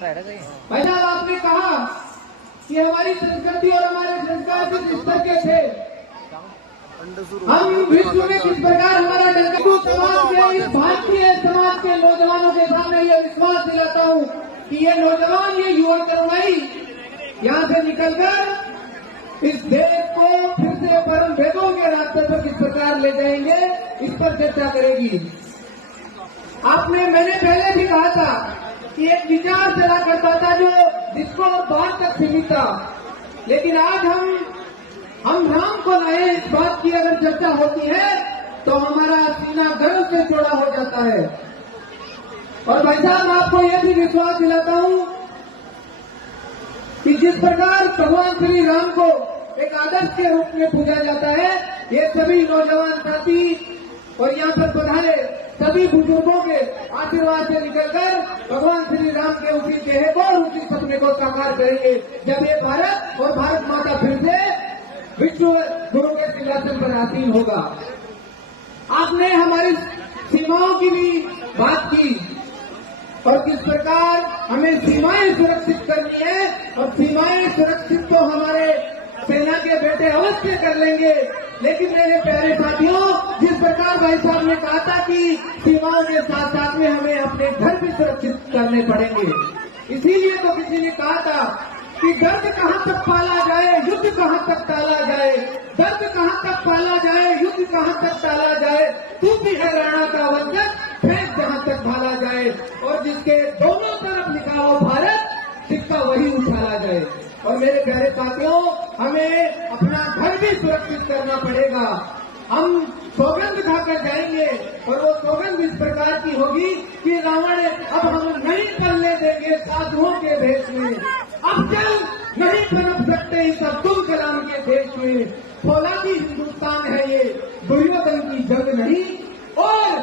भाई साहब, आपने कहा कि हमारी संस्कृति और हमारे संस्कार किस स्तर के थे, हम विश्व में किस प्रकार हमारा हिंदू समाज के, इस भारतीय समाज के नौजवानों के सामने ये विश्वास दिलाता हूँ कि ये नौजवान, ये युवा तरुणाई यहाँ से निकलकर इस देश को फिर से परम भेदों के रास्ते पर किस प्रकार ले जाएंगे, इस पर चर्चा करेगी। मैंने पहले भी कहा था कि एक विचार चला करता था जो जिसको बाहर तक सीमित था, लेकिन आज हम राम को लाए, इस बात की अगर चर्चा होती है तो हमारा सीना गर्व से चौड़ा हो जाता है। और भाई साहब, आपको यह भी विश्वास दिलाता हूं कि जिस प्रकार भगवान श्री राम को एक आदर्श के रूप में पूजा जाता है, ये सभी नौजवान साथी और यहाँ पर पधारे सभी बुजुर्गों के आशीर्वाद से निकलकर भगवान श्री राम के उसी ध्येय को और उसी सपने को साकार करेंगे, जब ये भारत और भारत माता फिर से विश्व गुरु के सिंहासन पर आसीन होगा। आपने हमारी सीमाओं की भी बात की और किस प्रकार हमें सीमाएं सुरक्षित करनी है, और सीमाएं सुरक्षित तो हमारे सेना के बेटे अवश्य कर लेंगे, लेकिन मेरे प्यारे साथियों, जिस प्रकार भाई साहब ने कहा था कि सीमाओं के साथ साथ में हमें अपने घर भी सुरक्षित करने पड़ेंगे। इसीलिए तो किसी ने कहा था कि दर्द कहां तक पाला जाए, युद्ध कहां तक टाला जाए, दर्द कहां तक पाला जाए, युद्ध कहां तक टाला जाए, तू भी है राणा का वंशज, फेंक जहां तक भाला जाए, और जिसके दोनों तरफ लिखा हो भारत, सिक्का वही उछाला जाए। और मेरे प्यारे साथियों, हमें अपना घर भी सुरक्षित करना पड़ेगा। हम सौगंध खाकर जाएंगे और वो सौगंध इस प्रकार की होगी कि रावण अब हम नहीं पलने देंगे साधुओं के भेष में, अब चल नहीं पनप सकते इस अब्दुल कलाम के देश में, फौलादी हिंदुस्तान है ये, दुर्योधन की जंग नहीं, और